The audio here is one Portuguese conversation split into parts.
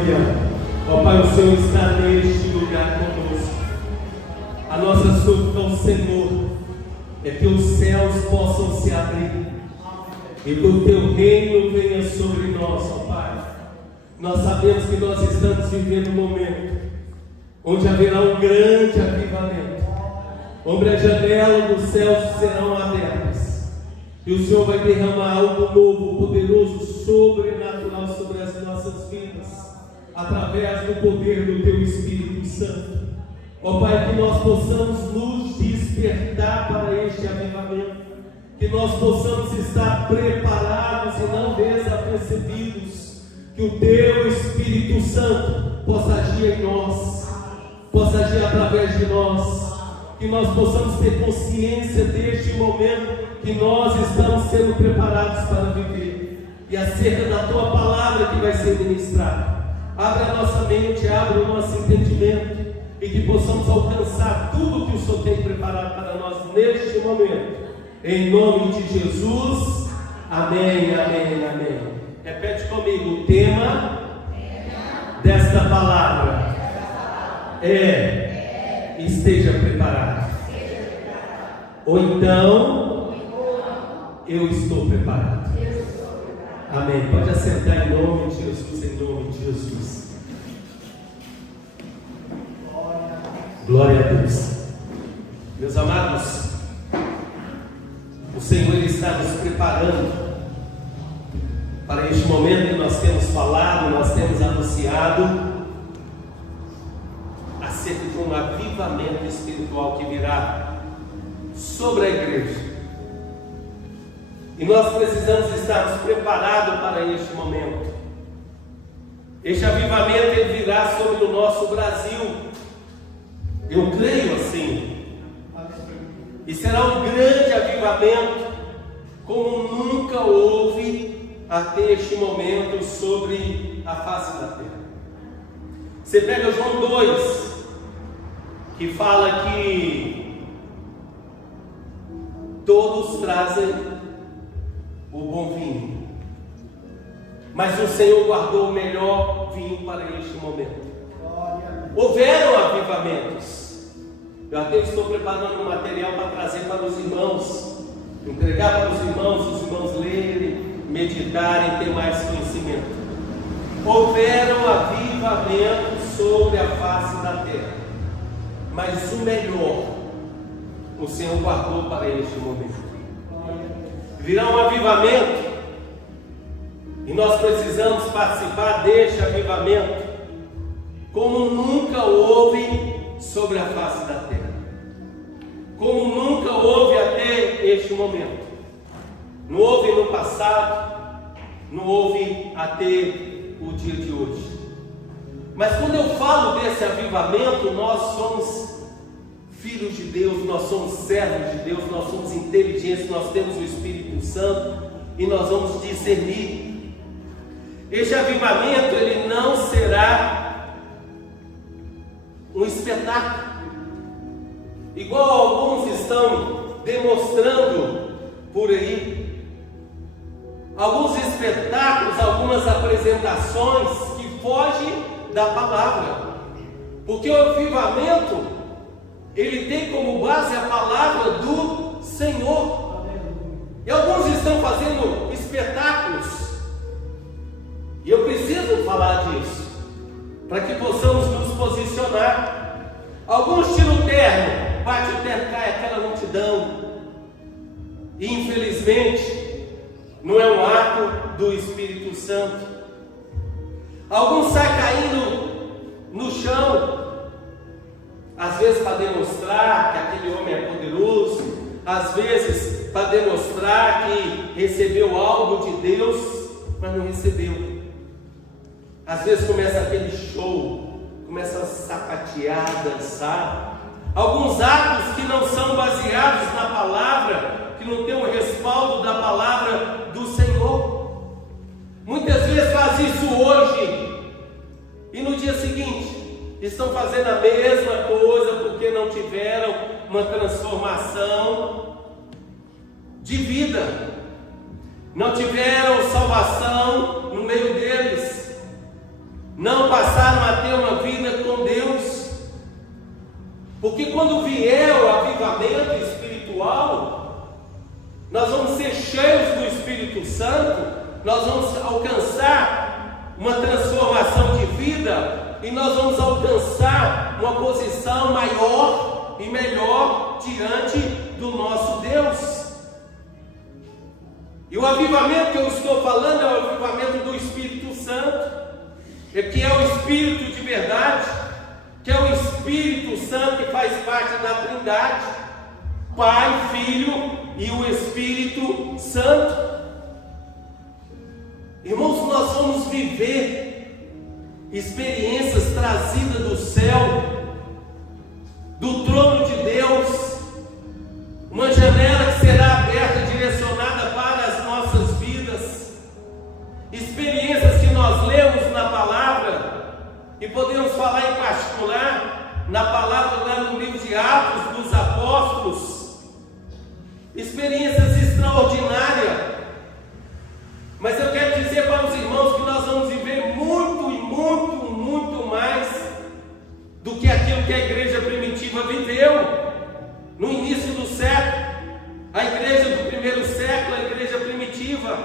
Aleluia. Ó Pai, o Senhor está neste lugar conosco. A nossa súplica ao Senhor é que os céus possam se abrir e que o Teu reino venha sobre nós, ó Pai. Nós sabemos que nós estamos vivendo um momento onde haverá um grande avivamento, onde as janelas dos céus serão abertas e o Senhor vai derramar algo novo, poderoso, sobrenatural sobre as nossas vidas, através do poder do Teu Espírito Santo. Ó Pai, que nós possamos nos despertar para este avivamento, que nós possamos estar preparados e não desapercebidos, que o Teu Espírito Santo possa agir em nós, possa agir através de nós, que nós possamos ter consciência deste momento que nós estamos sendo preparados para viver, e acerca da Tua palavra que vai ser ministrada. Abre a nossa mente, abre o nosso entendimento, e que possamos alcançar tudo que o Senhor tem preparado para nós neste momento, em nome de Jesus. Amém, amém, amém. Repete comigo: o tema desta palavra é esteja preparado. Ou então, eu estou preparado. Amém. Pode assentar em nome de Jesus, em nome de Jesus. Glória a Deus. Meus amados, o Senhor está nos preparando para este momento que nós temos falado, nós temos anunciado acerca de um avivamento espiritual que virá sobre a igreja. E nós precisamos estar preparados para este momento. Este avivamento ele virá sobre o nosso Brasil. Eu creio assim. E será um grande avivamento, como nunca houve até este momento sobre a face da terra. Você pega João 2, que fala que todos trazem o bom vinho, mas o Senhor guardou o melhor vinho para este momento. Houveram avivamentos. Eu até estou preparando um material para trazer para os irmãos, entregar para os irmãos lerem, meditarem, ter mais conhecimento. Houveram avivamentos sobre a face da terra, mas o melhor o Senhor guardou para este momento. Virá um avivamento e nós precisamos participar deste avivamento como nunca houve sobre a face da terra, como nunca houve até este momento. Não houve no passado, não houve até o dia de hoje. Mas quando eu falo desse avivamento, nós somos filhos de Deus, nós somos servos de Deus, nós somos inteligentes, nós temos o Espírito Santo e nós vamos discernir. Este avivamento ele não será um espetáculo, igual alguns estão demonstrando por aí. Alguns espetáculos, algumas apresentações que fogem da palavra, porque o avivamento ele tem como base a palavra do Senhor. E alguns estão fazendo espetáculos, e eu preciso falar disso para que possamos nos posicionar. Alguns tiram o terno, bate o terno, cai aquela multidão, e infelizmente não é um ato do Espírito Santo. Alguns saem caindo no chão, às vezes para demonstrar que aquele homem é poderoso, às vezes para demonstrar que recebeu algo de Deus, mas não recebeu. Às vezes começa aquele show, começa a sapatear, dançar. Alguns atos que não são baseados na palavra, que não tem o respaldo da palavra do Senhor. Muitas vezes faz isso hoje e no dia seguinte estão fazendo a mesma coisa porque não tiveram uma transformação de vida, não tiveram salvação no meio deles, não passaram a ter uma vida com Deus. Porque quando vier o avivamento espiritual, nós vamos ser cheios do Espírito Santo, nós vamos alcançar uma transformação de vida e nós vamos alcançar uma posição maior e melhor diante do nosso Deus. E o avivamento que eu estou falando é o avivamento do Espírito Santo, que é o Espírito de verdade, que é o Espírito Santo que faz parte da Trindade, Pai, Filho e o Espírito Santo. Irmãos, nós vamos viver experiências trazidas do céu, do trono de Deus, uma janela que será aberta, direcionada para as nossas vidas, experiências que nós lemos na palavra, e podemos falar em particular na palavra lá no livro de Atos dos Apóstolos, experiências extraordinárias. Mas eu quero dizer para os irmãos que nós vamos viver muito e muito, muito mais do que aquilo que a igreja primitiva viveu no início do século, a igreja do primeiro século, a igreja primitiva.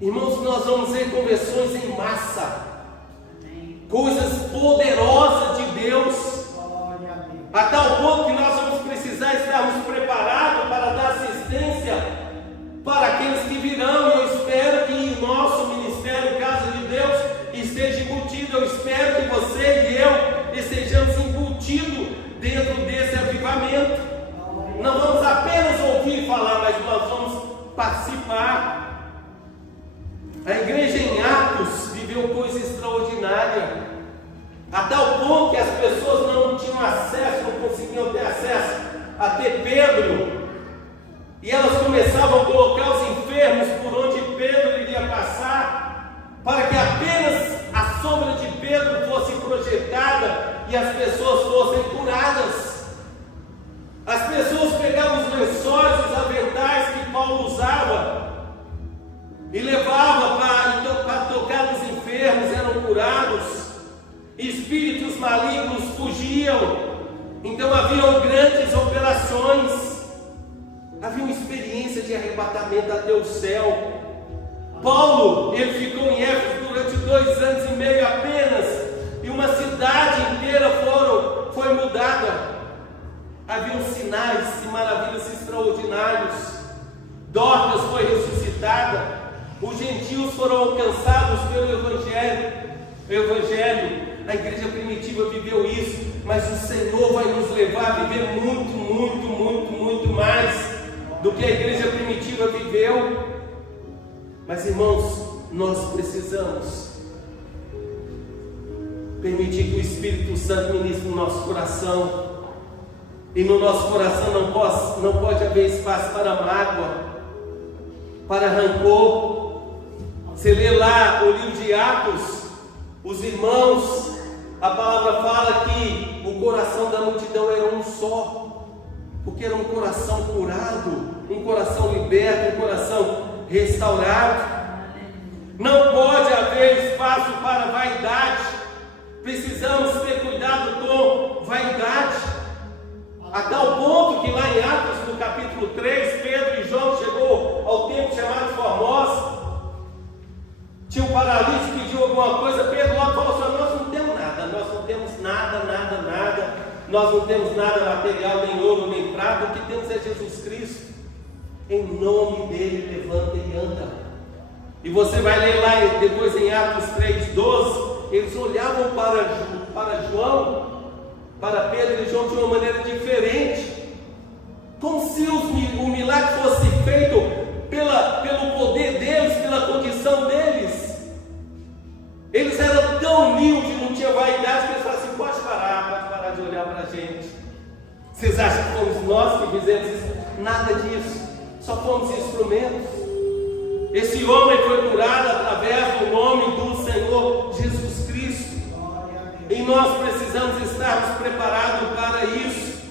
Irmãos, nós vamos ver conversões em massa, coisas poderosas de Deus, a tal ponto que nós vamos precisar estarmos preparados para dar assistência para aqueles que virão. E eu espero que o nosso ministério, Casa de Deus, esteja embutido. Eu espero que você e eu estejamos embutidos dentro desse avivamento. Não vamos apenas ouvir falar, mas nós vamos participar. A igreja em Atos viveu coisa extraordinária, a tal ponto que as pessoas não tinham acesso, não conseguiam ter acesso a ter Pedro, e elas começavam a colocar os enfermos por onde Pedro iria passar, para que apenas a sombra de Pedro fosse projetada e as pessoas fossem curadas. As pessoas pegavam os lençóis, os aventais que Paulo usava e levava para tocar nos enfermos, eram curados, espíritos malignos fugiam. Então haviam grandes operações, havia uma experiência de arrebatamento até o céu. Paulo, ele ficou em Éfeso durante 2 anos e meio apenas, e uma cidade inteira foi mudada. Haviam sinais e maravilhas extraordinários. Dorcas foi ressuscitada. Os gentios foram alcançados pelo Evangelho. A igreja primitiva viveu isso, mas o Senhor vai nos levar a viver muito, muito, muito, muito mais do que a igreja primitiva viveu. Mas, irmãos, nós precisamos permitir que o Espírito Santo ministre no nosso coração. E no nosso coração não pode haver espaço para mágoa, para rancor. Você lê lá o livro de Atos, os irmãos, a palavra fala que o coração da multidão era um só, porque era um coração curado, um coração liberto, um coração restaurado. Não pode haver espaço para vaidade. Precisamos ter cuidado com vaidade, a tal ponto que lá em Atos, no capítulo 3, Pedro e João chegou ao templo chamado Formosa. Tinha um paralítico que pediu alguma coisa. Pedro logo falou assim: nós não temos nada, nós não temos nada, nós não temos nada material, nem ouro, nem prata, o que temos é Jesus Cristo. Em nome dele, levanta e anda. E você vai ler lá depois em Atos 3:12, eles olhavam para João, para Pedro e João de uma maneira diferente, como se o milagre fosse feito pelo poder deles, pela condição deles. Eles eram tão humildes, não tinha vaidade, que eles falaram assim: pode parar de olhar para a gente. Vocês acham que fomos nós que fizemos isso? Nada disso, só fomos instrumentos. Esse homem foi curado através do nome do Senhor Jesus Cristo. E nós precisamos estarmos preparados para isso.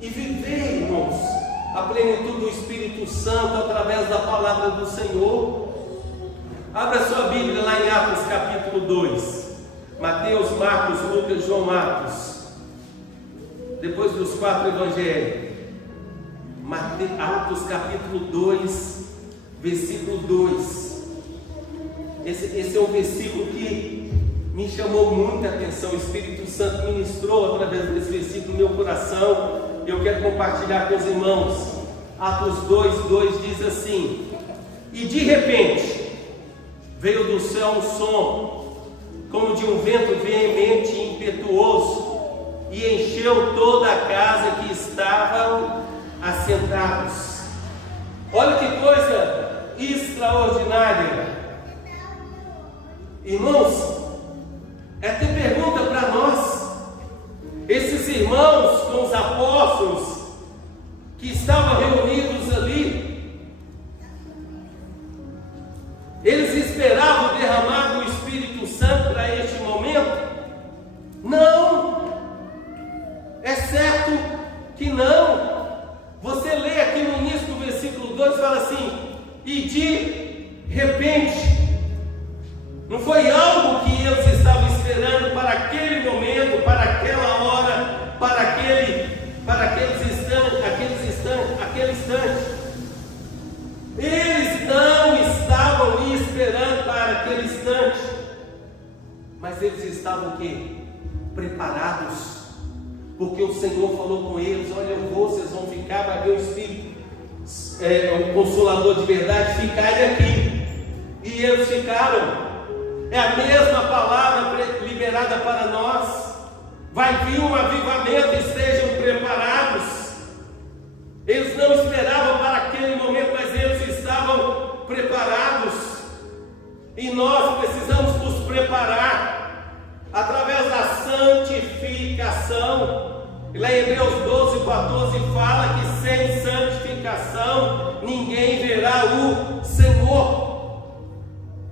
E viver, irmãos, a plenitude do Espírito Santo através da palavra do Senhor. Abra sua Bíblia lá em Atos capítulo 2. Mateus, Marcos, Lucas, João, Marcos. Depois dos 4 evangelhos. Atos capítulo 2, versículo 2. Esse é um versículo que me chamou muita atenção. O Espírito Santo ministrou através desse versículo no meu coração. Eu quero compartilhar com os irmãos. Atos 2:2 diz assim: e de repente veio do céu um som, como de um vento veemente e impetuoso, e encheu toda a casa que estavam assentados. Olha que coisa extraordinária, irmãos. Até pergunta para nós, esses irmãos com os apóstolos que estavam reunidos ali, eles esperavam derramar do Espírito Santo para este momento? Não, é certo que não. Você lê aqui no início do versículo 2, fala assim: e de repente. Não foi algo que eles estavam esperando para aquele momento, para aquela hora, para aquele instante. Eles não estavam esperando para aquele instante, mas eles estavam o quê? Preparados, porque o Senhor falou com eles: olha, eu vou, vocês vão ficar, vai ver o Espírito, o Consolador de verdade, ficarem aqui. E eles ficaram. É a mesma palavra liberada para nós. Vai vir um avivamento, estejam preparados. Eles não esperavam para aquele momento, mas eles estavam preparados. E nós precisamos nos preparar através da santificação. E lá em Hebreus 12:14 fala que sem santificação ninguém verá o Senhor.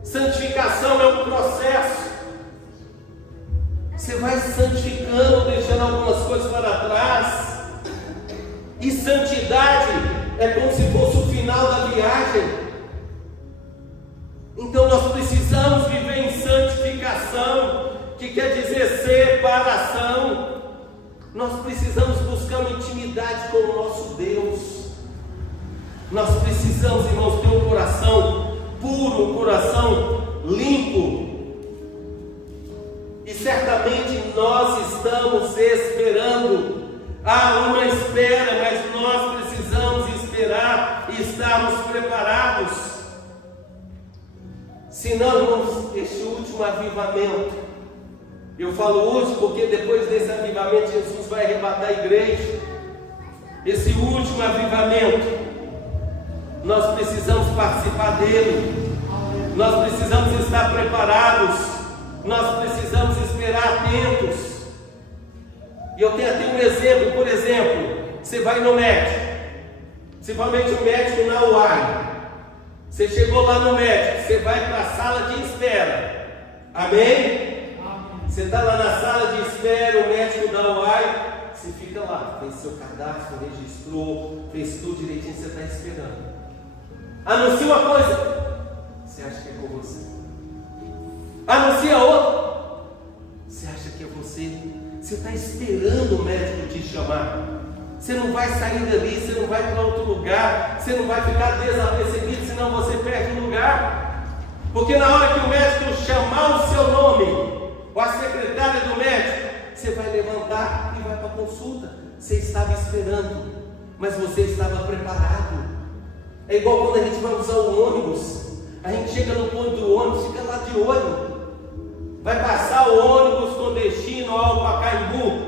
Santificação é um processo. Você vai se santificando, deixando algumas coisas para trás. E santidade é como se fosse o final da viagem. Então nós precisamos viver em santificação, que quer dizer separação. Nós precisamos buscar uma intimidade com o nosso Deus. Nós precisamos, irmãos, ter um coração puro, um coração limpo. E certamente nós estamos esperando. Há uma espera, mas nós precisamos esperar e estarmos preparados. Senão, irmãos, este último avivamento, eu falo último porque depois desse avivamento Jesus vai arrebatar a igreja. Esse último avivamento, nós precisamos participar dele, nós precisamos estar preparados, nós precisamos esperar atentos. E eu tenho até um exemplo. Por exemplo, você vai no médico, principalmente o médico na UAI. Você chegou lá no médico, você vai para a sala de espera, amém? Você está lá na sala de espera, o médico da UAI, você fica lá, fez seu cadastro, registrou, fez tudo direitinho, você está esperando. Anuncia uma coisa, você acha que é com você. Anuncia outra, você acha que é você. Você está esperando o médico te chamar. Você não vai sair dali, você não vai para outro lugar, você não vai ficar desapercebido, senão você perde o lugar. Porque na hora que o médico chamar o seu nome, ou a secretária do médico, você vai levantar e vai para a consulta. Você estava esperando, mas você estava preparado. É igual quando a gente vai usar o ônibus. A gente chega no ponto do ônibus, fica lá de olho. Vai passar o ônibus com destino ao Pacaembu.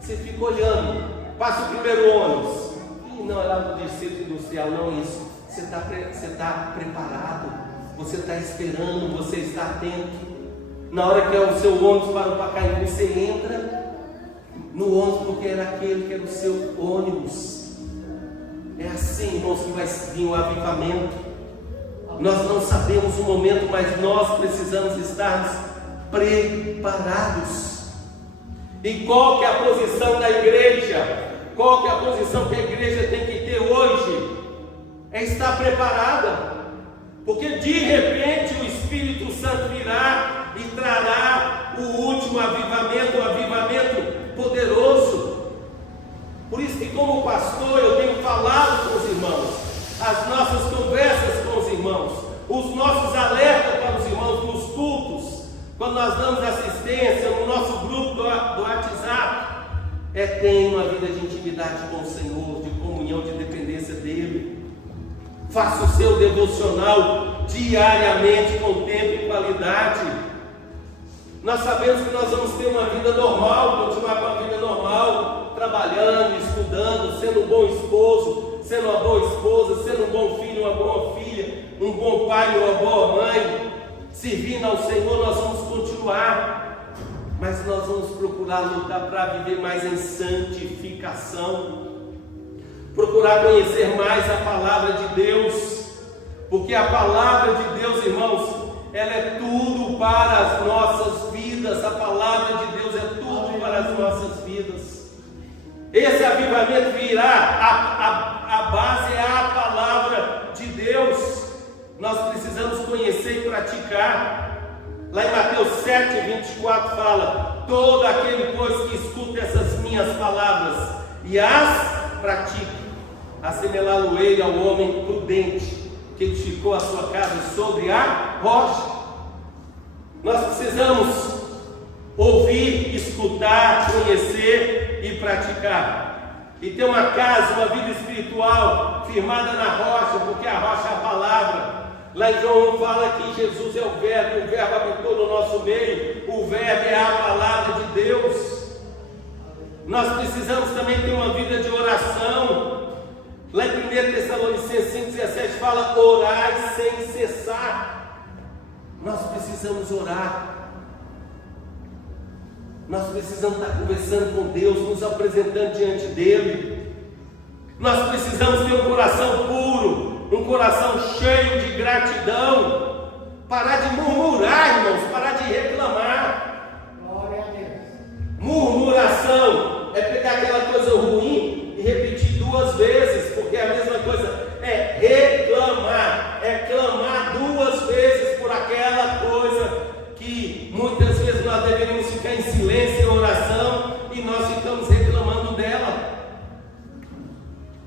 Você fica olhando. Passa o primeiro ônibus. Não, é lá do Distrito Industrial, não isso. Você está preparado. Você está esperando, você está atento. Na hora que é o seu ônibus para o Pacaembu, você entra no ônibus porque era aquele que era o seu ônibus. É assim, irmãos, que vai vir o avivamento. Nós não sabemos o momento, mas nós precisamos estar preparados. E qual que é a posição da igreja? Qual que é a posição que a igreja tem que ter hoje? É estar preparada. Porque de repente o Espírito Espírito Santo virá e trará o último avivamento, um avivamento poderoso. Por isso que, como pastor, eu tenho falado com os irmãos, as nossas conversas com os irmãos, os nossos alertas para os irmãos nos cultos, quando nós damos assistência no nosso grupo do WhatsApp, tenha uma vida de intimidade com o Senhor, de comunhão, de dependência dEle. Faça o seu devocional diariamente, com tempo e qualidade. Nós sabemos que nós vamos ter uma vida normal, continuar com a vida normal, trabalhando, estudando, sendo um bom esposo, sendo uma boa esposa, sendo um bom filho, uma boa filha, um bom pai, uma boa mãe, servindo ao Senhor. Nós vamos continuar, mas nós vamos procurar lutar para viver mais em santificação, procurar conhecer mais a palavra de Deus, porque a palavra de Deus, irmãos, ela é tudo para as nossas vidas. A palavra de Deus é tudo para as nossas vidas. Esse avivamento virá, a base é a palavra de Deus. Nós precisamos conhecer e praticar. Lá em Mateus 7:24 fala: todo aquele, pois, que escuta essas minhas palavras e as pratica, assemelhá-lo-ei ao homem prudente que edificou a sua casa sobre a rocha. Nós precisamos ouvir, escutar, conhecer e praticar, e ter uma casa, uma vida espiritual firmada na rocha, porque a rocha é a palavra. Lá em João 1 fala que Jesus é o Verbo habitou no nosso meio, o Verbo é a palavra de Deus. Nós precisamos também ter uma vida de oração. Lá em 1 Tessalonicenses 5,17 fala: orai sem cessar. Nós precisamos orar. Nós precisamos estar conversando com Deus, nos apresentando diante dEle. Nós precisamos ter um coração puro, um coração cheio de gratidão. Parar de murmurar, irmãos, parar de reclamar. Glória a Deus. Murmuração é pegar aquela coisa ruim e repetir duas vezes, porque é a mesma coisa. É reclamar, é clamar duas vezes por aquela coisa que muitas vezes nós deveríamos ficar em silêncio, em oração, e nós ficamos reclamando dela.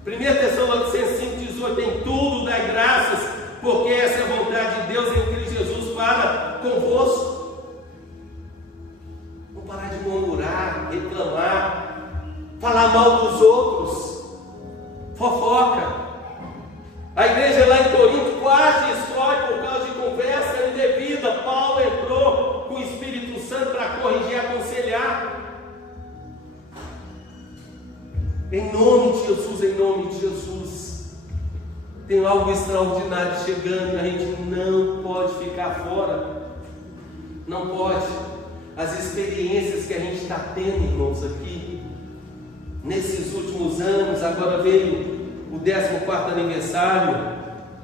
1 Tessalonicenses 5,18: em tudo dai graças, porque essa é a vontade de Deus em Cristo Jesus para convosco. Vamos parar de murmurar, reclamar, falar mal dos outros, fofoca. A igreja lá em Corinto quase destrói por causa de conversa indevida. Paulo entrou com o Espírito Santo para corrigir e aconselhar. Em nome de Jesus, em nome de Jesus. Tem algo extraordinário chegando e a gente não pode ficar fora. Não pode. As experiências que a gente está tendo, irmãos, aqui, nesses últimos anos, agora veio o 14º aniversário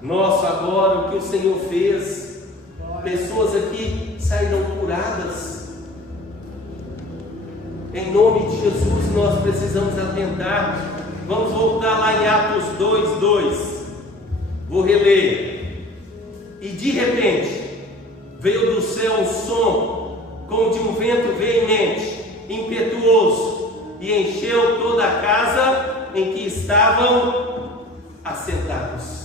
nosso agora, o que o Senhor fez. Pessoas aqui saíram curadas. Em nome de Jesus nós precisamos atentar. Vamos voltar lá em Atos 2:2. Vou reler. E de repente veio do céu um som como de um vento veemente, impetuoso, e encheu toda a casa em que estavam assentados.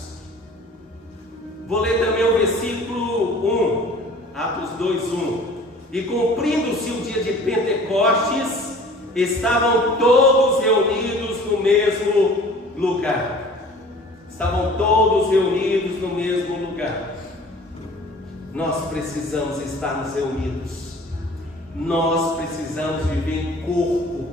Vou ler também o versículo 1, Atos 2:1. E cumprindo-se o dia de Pentecostes, estavam todos reunidos no mesmo lugar. Estavam todos reunidos no mesmo lugar. Nós precisamos estar reunidos. Nós precisamos viver em corpo.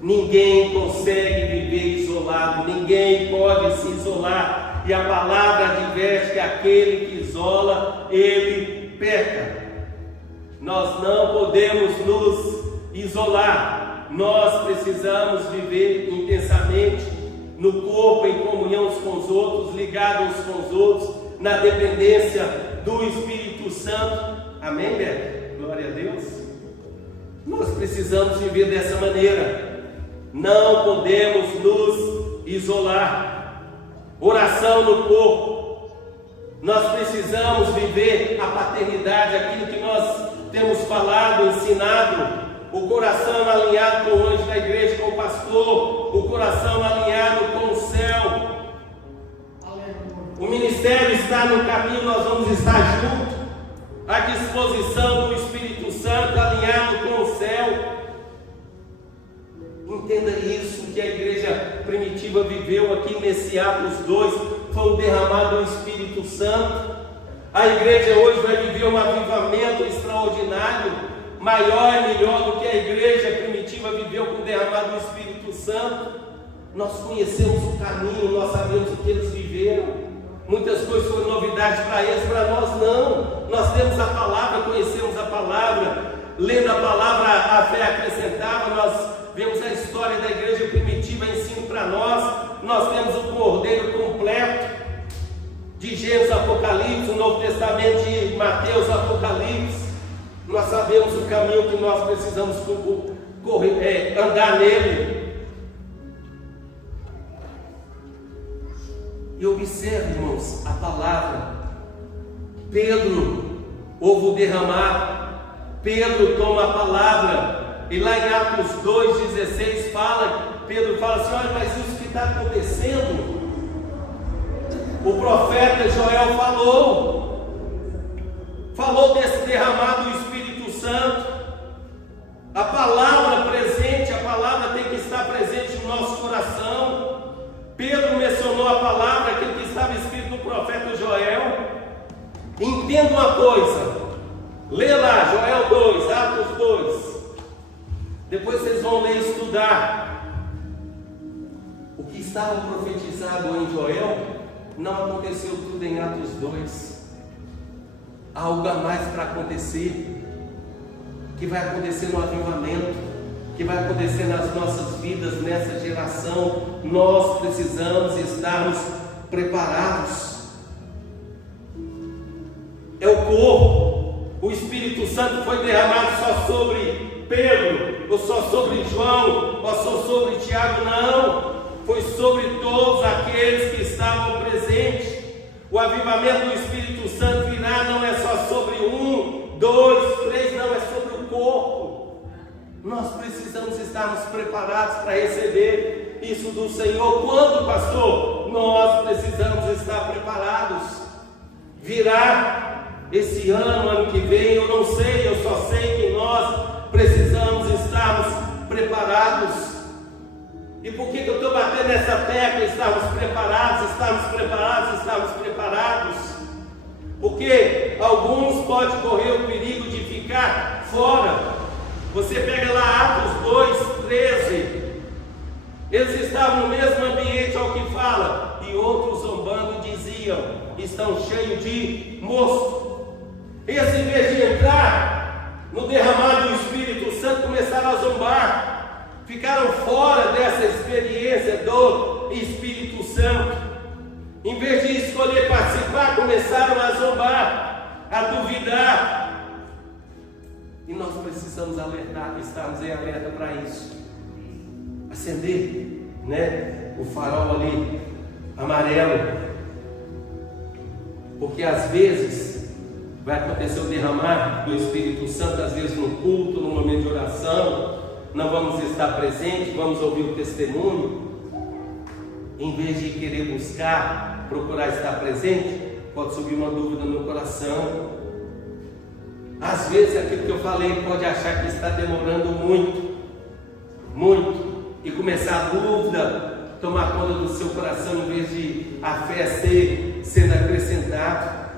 Ninguém consegue viver isolado, ninguém pode se isolar, e a palavra adverte que aquele que isola, ele peca. Nós não podemos nos isolar, nós precisamos viver intensamente no corpo, em comunhão uns com os outros, ligados uns com os outros, na dependência do Espírito Santo. Amém, Beto? Glória a Deus. Nós precisamos viver dessa maneira. Não podemos nos isolar. Oração no corpo. Nós precisamos viver a paternidade, aquilo que nós temos falado, ensinado, o coração alinhado com o anjo da igreja, com o pastor, o coração alinhado com o céu. O ministério está no caminho, nós vamos estar juntos, à disposição do Espírito Santo, alinhado com o céu. Entenda isso, que a igreja primitiva viveu aqui nesse Atos 2, foi o derramado do Espírito Santo. A igreja hoje vai viver um avivamento extraordinário, maior e melhor do que a igreja primitiva viveu com o derramado do Espírito Santo. Nós conhecemos o caminho, nós sabemos o que eles viveram. Muitas coisas foram novidades para eles, para nós não. Nós temos a palavra, conhecemos a palavra, lendo a palavra a fé acrescentava. Nós vemos a história da igreja primitiva, ensino para nós. Nós temos o Cordeiro completo, de Gênesis, Apocalipse, o Novo Testamento de Mateus, Apocalipse. Nós sabemos o caminho que nós precisamos andar nele. E observe, irmãos, a palavra. Pedro ouve o derramar, Pedro toma a palavra, e lá em Atos 2,16 Pedro fala assim: olha, mas isso que está acontecendo, o profeta Joel falou desse derramar do Espírito Santo. A palavra presente, a palavra tem que estar presente no nosso coração. Pedro mencionou a palavra, aquilo que estava escrito no profeta Joel. Entenda uma coisa, lê lá Joel 2, Atos 2, depois vocês vão ler e estudar. O que estava profetizado em Joel não aconteceu tudo em Atos 2. Há algo a mais para acontecer, que vai acontecer no avivamento, que vai acontecer nas nossas vidas, nessa geração. Nós precisamos estarmos preparados. É o corpo. O Espírito Santo foi derramado só sobre Pedro, ou só sobre João, ou só sobre Tiago? Não, foi sobre todos aqueles que estavam presentes. O avivamento do Espírito Santo virá, não é só sobre 1, 2, 3, não, é sobre o corpo. Nós precisamos estarmos preparados para receber isso do Senhor. Quando, pastor? Nós precisamos estar preparados. Virá esse ano que vem, eu não sei, eu só sei que nós precisamos estarmos preparados. E por que eu estou batendo nessa tecla? Estarmos preparados, estarmos preparados, estarmos preparados. Porque alguns podem correr o perigo de ficar fora. Você pega lá Atos 2:13. Eles estavam no mesmo ambiente ao que fala, e outros zombando diziam: estão cheios de mosto. Eles, em vez de entrar no derramado do Espírito Santo, começaram a zombar, ficaram fora dessa experiência do Espírito Santo. Em vez de escolher participar, começaram a zombar, a duvidar. E nós precisamos alertar, estarmos em alerta para isso. Acender, o farol ali amarelo, porque às vezes vai acontecer o derramar do Espírito Santo, às vezes no culto, no momento de oração, não vamos estar presentes, vamos ouvir o testemunho. Em vez de querer buscar, procurar estar presente, pode subir uma dúvida no coração. Às vezes aquilo que eu falei pode achar que está demorando muito, e começar a dúvida tomar conta do seu coração, em vez de a fé sendo acrescentada.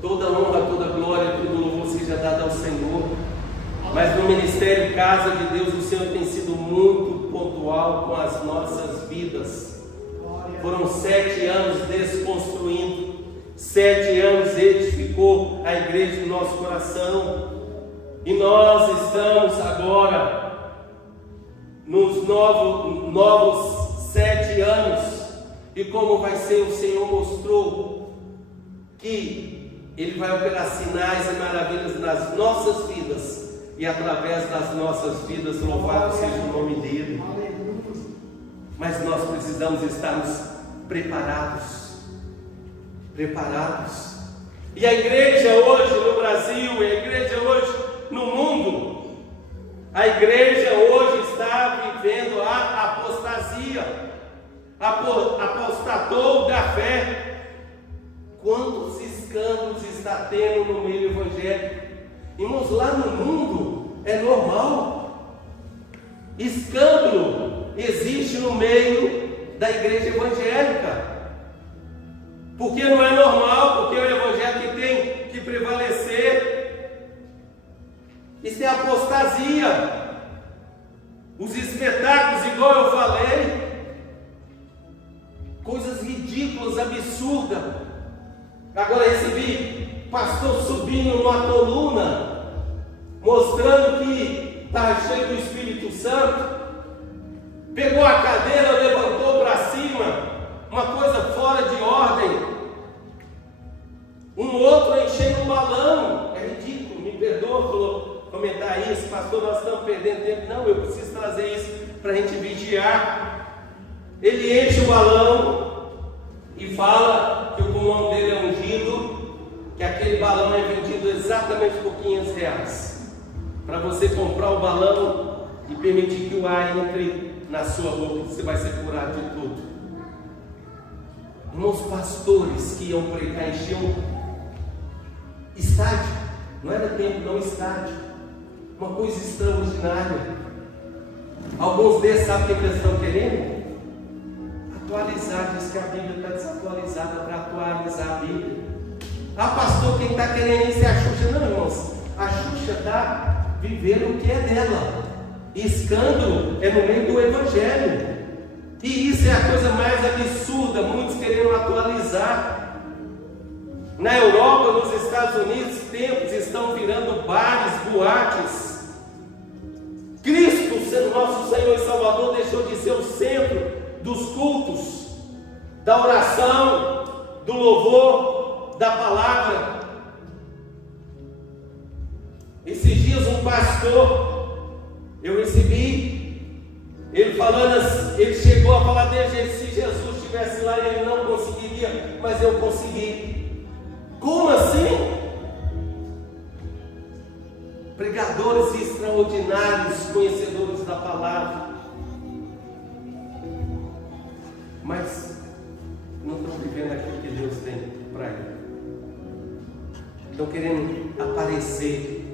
Toda honra, toda glória, todo louvor seja dado ao Senhor. Mas no ministério Casa de Deus, o Senhor tem sido muito pontual com as nossas vidas. Foram 7 anos desconstruindo, 7 anos edificou a igreja no nosso coração. E nós estamos agora nos novos 7 anos. E como vai ser, o Senhor mostrou que Ele vai operar sinais e maravilhas nas nossas vidas, e através das nossas vidas, louvado seja o nome dEle. Mas nós precisamos estarmos preparados. preparados. E a igreja hoje no Brasil, e a igreja hoje no mundo, a igreja hoje está vivendo a apostasia, apostatou da fé. Quantos escândalos está tendo no meio evangélico? Irmãos, lá no mundo é normal. Escândalo existe no meio da igreja evangélica. Porque não é normal, porque é o evangelho que tem que prevalecer. Isso é apostasia. Os espetáculos, igual eu falei, coisas ridículas, absurdas. Agora recebi pastor subindo numa coluna, mostrando que estava cheio do Espírito Santo. Pegou a cadeira, levantou para cima, uma coisa fora de ordem. Um outro enchendo um balão. É ridículo, me perdoa por comentar isso, pastor, nós estamos perdendo tempo. Não, eu preciso trazer isso para a gente vigiar. Ele enche o balão e fala que o pulmão dele é ungido, que aquele balão é vendido exatamente por R$500, para você comprar o balão e permitir que o ar entre na sua boca, você vai ser curado de tudo. Irmãos, pastores que iam pregar, enchiam estádio, não era templo, não, estádio, uma coisa extraordinária. Alguns desses, sabe o que eles estão querendo? Atualizar, diz que a Bíblia está desatualizada, para atualizar a Bíblia. Ah, pastor, quem está querendo isso é a Xuxa. Não, irmãos, a Xuxa está vivendo o que é dela. Escândalo é no meio do evangelho. E isso é a coisa mais absurda, muitos querendo atualizar. Na Europa, nos Estados Unidos, templos estão virando bares, boates. Cristo, sendo nosso Senhor e Salvador, deixou de ser o centro dos cultos, da oração, do louvor, da palavra. Esses dias um pastor, eu recebi, ele falando, ele chegou a falar dele, se Jesus estivesse lá ele não conseguiria, mas eu consegui. Como assim? Pregadores extraordinários, conhecedores da palavra, mas não estão vivendo aquilo que Deus tem para ele. Estão querendo aparecer,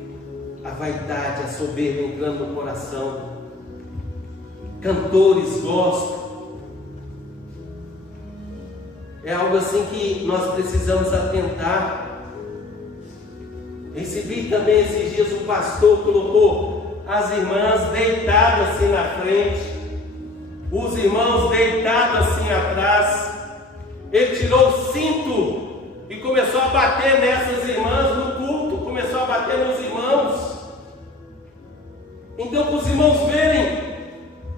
a vaidade, a soberba entrando no coração. Cantores gospel, é algo assim que nós precisamos atentar. Recebi também esses dias um pastor colocou as irmãs deitadas assim na frente, os irmãos deitados assim atrás. Ele tirou o cinto e começou a bater nessas irmãs no culto, começou a bater nos irmãos. Então, para os irmãos verem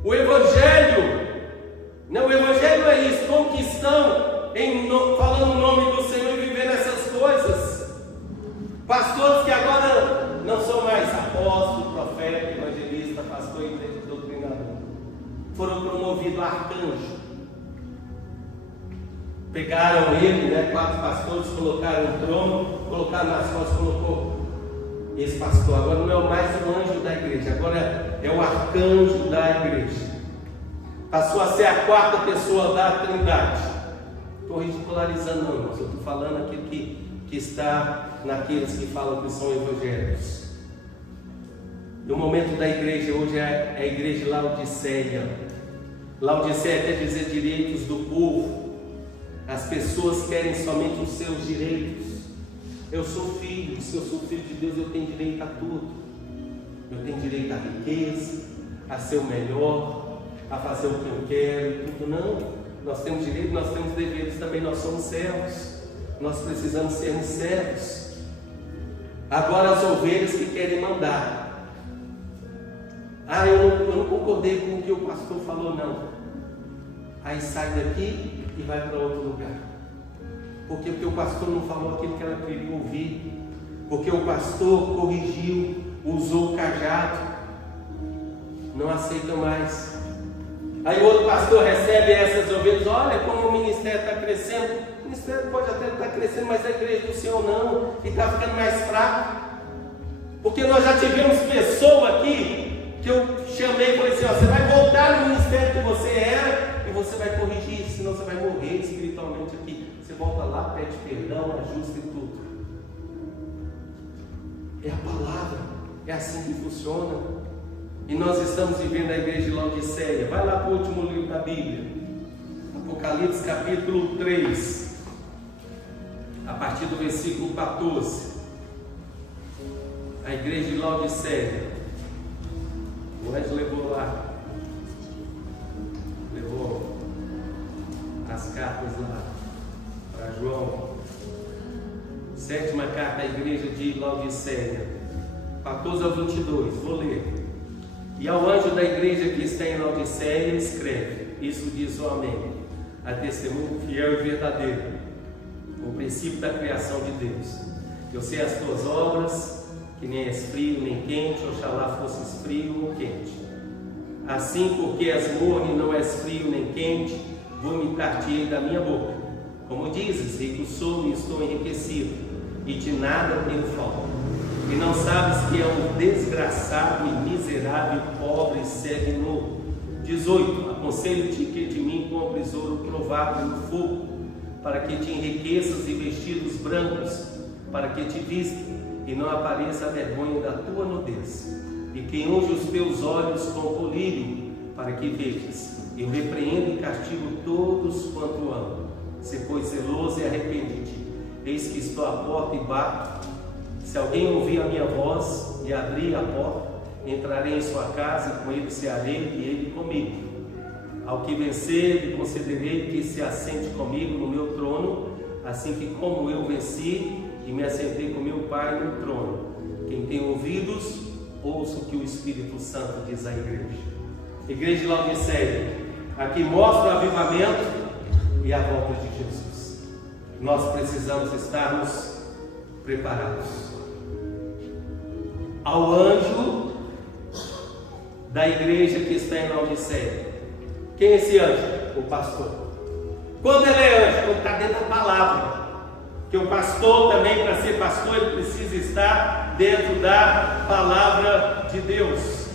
o Evangelho, não, o Evangelho é isso, como que estão falando o nome do Senhor e vivendo essas coisas. Pastores que agora não são mais apóstolo, profeta, evangelista, pastor e doutrinador, foram promovidos a arcanjo. Pegaram ele, 4 pastores, colocaram no trono, colocaram nas costas, colocou esse pastor. Agora não é mais o anjo da igreja, agora é o arcanjo da igreja. Passou a ser a 4ª pessoa da Trindade. Estou ridicularizando, não, irmãos. Eu estou falando aquilo que está naqueles que falam que são evangélicos. E o momento da igreja hoje é a igreja de Laodiceia. Laodiceia quer dizer direitos do povo. As pessoas querem somente os seus direitos. Eu sou filho, se eu sou filho de Deus, eu tenho direito a tudo. Eu tenho direito à riqueza, a ser o melhor, a fazer o que eu quero, tudo. Não, nós temos direito, nós temos deveres também, nós somos servos. Nós precisamos sermos servos. Agora as ovelhas que querem mandar. Eu não concordei com o que o pastor falou, não. Aí sai daqui e vai para outro lugar. Porque o pastor não falou aquilo que ela queria ouvir. Porque o pastor corrigiu, usou o cajado. Não aceita mais. Aí o outro pastor recebe essas ovelhas. Olha como o ministério está crescendo. O ministério pode até estar crescendo, mas a igreja do Senhor não, e está ficando mais fraco. Porque nós já tivemos pessoa aqui que eu chamei e falei assim: ó, você vai voltar no ministério que você era e você vai corrigir, senão você vai morrer espiritualmente aqui. Você volta lá, pede perdão, ajusta e tudo. É a palavra, é assim que funciona. E nós estamos vivendo a igreja de Laodiceia. Vai lá para o último livro da Bíblia, Apocalipse capítulo 3, a partir do versículo 14. A igreja de Laodiceia. O anjo levou lá, levou as cartas lá para João. Sétima carta à igreja de Laodiceia, 14 ao 22. Vou ler. E ao anjo da igreja que está em Laodiceia escreve: isso diz o Amém, a testemunha fiel e verdadeira, o princípio da criação de Deus. Eu sei as tuas obras, que nem és frio nem quente, oxalá fosses frio ou quente. Assim, porque és morno e não és frio nem quente, vomitar-te-ei da minha boca. Como dizes, rico sou e estou enriquecido, e de nada tenho falta. E não sabes que é um desgraçado e miserável, pobre, cego e nu. 18. Aconselho-te que de mim compres ouro provado no fogo, para que te enriqueças, e vestidos brancos, para que te vista e não apareça a vergonha da tua nudez, e que unge os teus olhos com colírio, para que vejas. Eu repreendo e castigo todos quanto amo. Se pois zeloso e arrepende-te. Eis que estou à porta e bato. Se alguém ouvir a minha voz e abrir a porta, entrarei em sua casa, e com ele cearei, e ele comigo. Ao que vencer, lhe concederei que se assente comigo no meu trono, assim que como eu venci e me assentei com meu Pai no trono. Quem tem ouvidos, ouça o que o Espírito Santo diz à igreja. Igreja de Laodiceia, aqui mostra o avivamento e a volta de Jesus. Nós precisamos estarmos preparados. Ao anjo da igreja que está em Laodiceia. Quem é esse anjo? O pastor. Quando ele é anjo? Quando está dentro da palavra. Que o pastor também, para ser pastor, ele precisa estar dentro da palavra de Deus.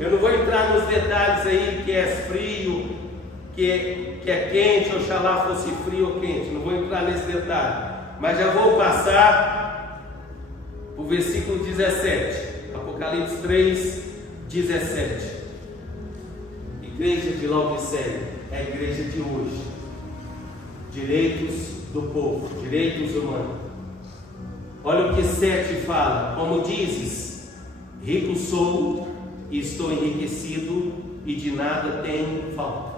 Eu não vou entrar nos detalhes aí, que é frio, que é quente, oxalá fosse frio ou quente. Não vou entrar nesse detalhe. Mas já vou passar o versículo 17. Apocalipse 3, 17. Igreja de Laodiceia é a igreja de hoje. Direitos do povo, direitos humanos. Olha o que 7 fala: como dizes, rico sou e estou enriquecido, e de nada tenho falta.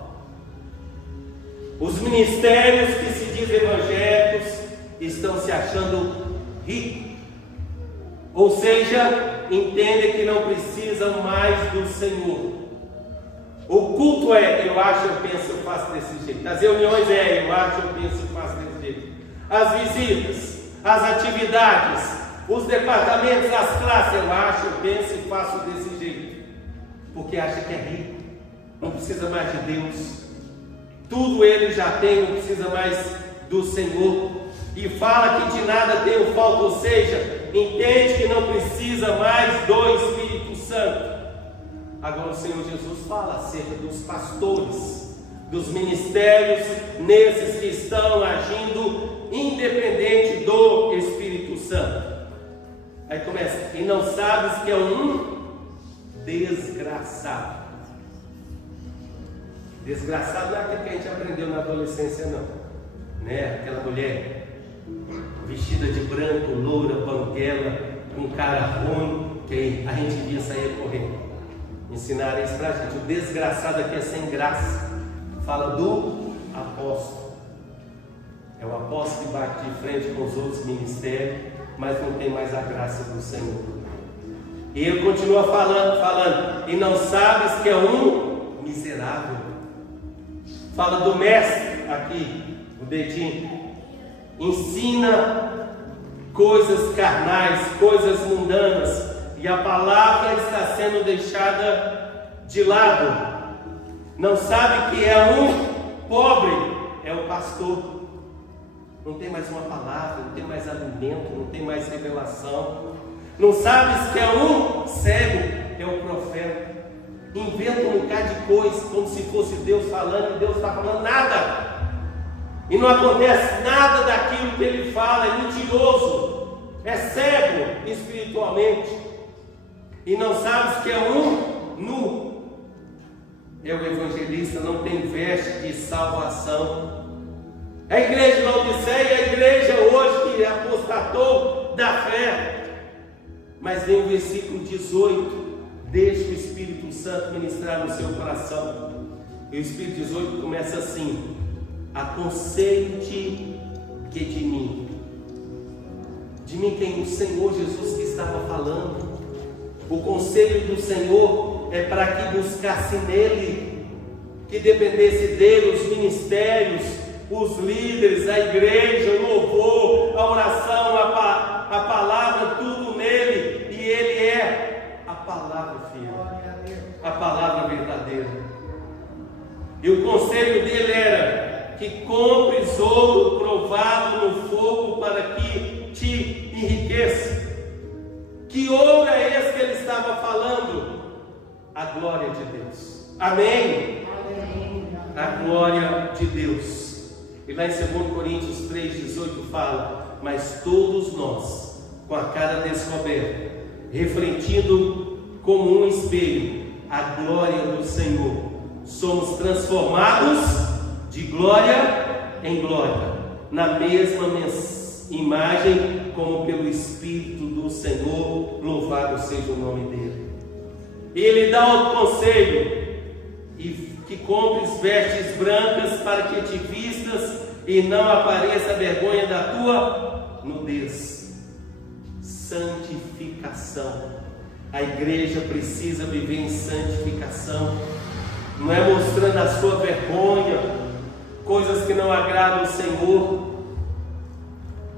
Os ministérios que se dizem evangélicos estão se achando ricos, ou seja, entendem que não precisam mais do Senhor. O culto é, eu acho, eu penso, eu faço desse jeito. As reuniões é, eu acho, eu penso, eu faço desse jeito. As visitas, as atividades, os departamentos, as classes, eu acho, eu penso e faço desse jeito. Porque acha que é rico, não precisa mais de Deus. Tudo ele já tem, não precisa mais do Senhor. E fala que de nada tem falta, ou seja, entende que não precisa mais do Espírito Santo. Agora o Senhor Jesus fala acerca dos pastores, dos ministérios, nesses que estão agindo independente do Espírito Santo. Aí começa: e não sabes que é um desgraçado. Desgraçado não é aquilo que a gente aprendeu na adolescência, não, né? Aquela mulher vestida de branco, loura, banguela, com cara ruim, que a gente via sair correndo. Ensinaram isso pra gente. O desgraçado aqui é sem graça. Fala do apóstolo. É o apóstolo que bate de frente com os outros ministérios, mas não tem mais a graça do Senhor. E ele continua falando, e não sabes que é um miserável. Fala do mestre aqui, o dedinho. Ensina coisas carnais, coisas mundanas, e a palavra está sendo deixada de lado. Não sabe que é um pobre, é o pastor. não tem mais uma palavra, não tem mais alimento, não tem mais revelação. Não sabes que é um cego, é um profeta. Inventa um bocado de coisa, como se fosse Deus falando, e Deus está falando nada. E não acontece nada daquilo que ele fala, é mentiroso, é cego espiritualmente. E não sabes que é um nu. É o evangelista, não tem veste de salvação. A igreja de Laodiceia é a igreja hoje que apostatou da fé. Mas vem o versículo 18, deixa o Espírito Santo ministrar no seu coração. E o Espírito 18 começa assim: aconselho-te que de mim tem o Senhor Jesus que estava falando. O conselho do Senhor é para que buscasse nele, que dependesse dele, os ministérios, os líderes, a igreja, o louvor, a oração, a palavra, tudo nele. E ele é a palavra fiel, a palavra verdadeira. E o conselho dele era que compres ouro provado no fogo para que te enriqueça. Que ouro é esse que ele estava falando? A glória de Deus. Amém? Amém. A glória de Deus. E lá em 2 Coríntios 3,18 fala: mas todos nós, com a cara descoberta, refletindo como um espelho a glória do Senhor, somos transformados de glória em glória, na mesma imagem, como pelo Espírito do Senhor, louvado seja o nome dele. E ele dá outro conselho: e que compres vestes brancas para que te vistas e não apareça a vergonha da tua nudez. Santificação. A igreja precisa viver em santificação. Não é mostrando a sua vergonha, coisas que não agradam ao Senhor.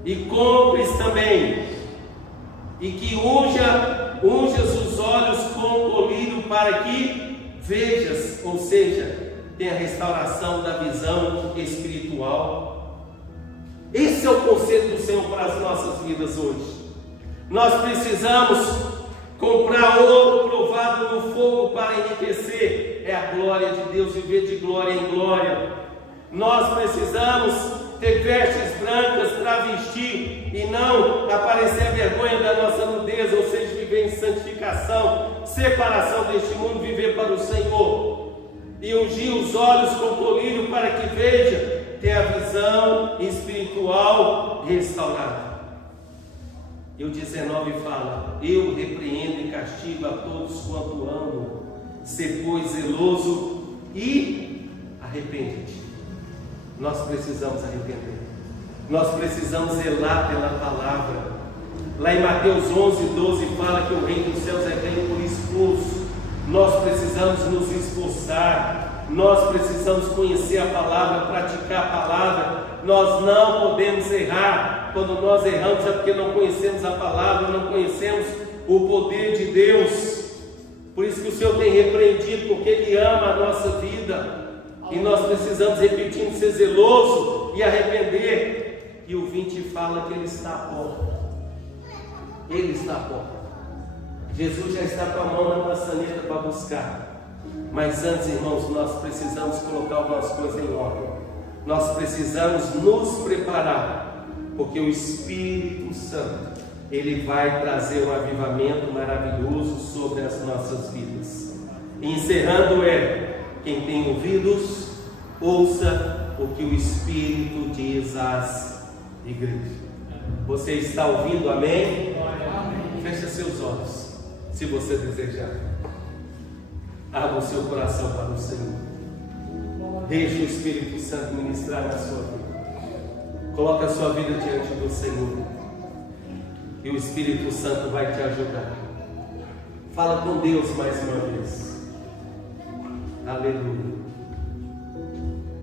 E compres também, e que unjas os olhos com colírio para que vejas, ou seja, tenha restauração da visão espiritual. Esse é o conselho do Senhor para as nossas vidas hoje. Nós precisamos comprar ouro provado no fogo para enriquecer. É a glória de Deus, viver de glória em glória. Nós precisamos ter vestes brancas para vestir e não aparecer a vergonha da nossa nudez, ou seja, viver em santificação, separação deste mundo, viver para o Senhor. E ungir os olhos com colírio para que veja, ter a visão espiritual restaurada. E o 19 fala: eu repreendo e castigo a todos quanto amo, sê pois zeloso e arrepende-te. Nós precisamos arrepender, nós precisamos zelar pela palavra. Lá em Mateus 11:12 fala que o reino dos céus é ganho por esforço. Nós precisamos nos esforçar, nós precisamos conhecer a palavra, praticar a palavra. Nós não podemos errar. Quando nós erramos é porque não conhecemos a palavra, não conhecemos o poder de Deus. Por isso que o Senhor tem repreendido, porque Ele ama a nossa vida. E nós precisamos, repetindo, ser zeloso e arrepender. E o 20 fala que Ele está à porta. Ele está à porta. Jesus já está com a mão na maçaneta para buscar. Mas antes, irmãos, nós precisamos colocar algumas coisas em ordem. Nós precisamos nos preparar, porque o Espírito Santo, Ele vai trazer um avivamento maravilhoso sobre as nossas vidas. E encerrando quem tem ouvidos, ouça o que o Espírito diz às igrejas. Você está ouvindo? Amém? Amém. Feche seus olhos, se você desejar. Abra o seu coração para o Senhor. Deixe o Espírito Santo ministrar na sua vida. Coloque a sua vida diante do Senhor. E o Espírito Santo vai te ajudar. Fala com Deus mais uma vez. Aleluia.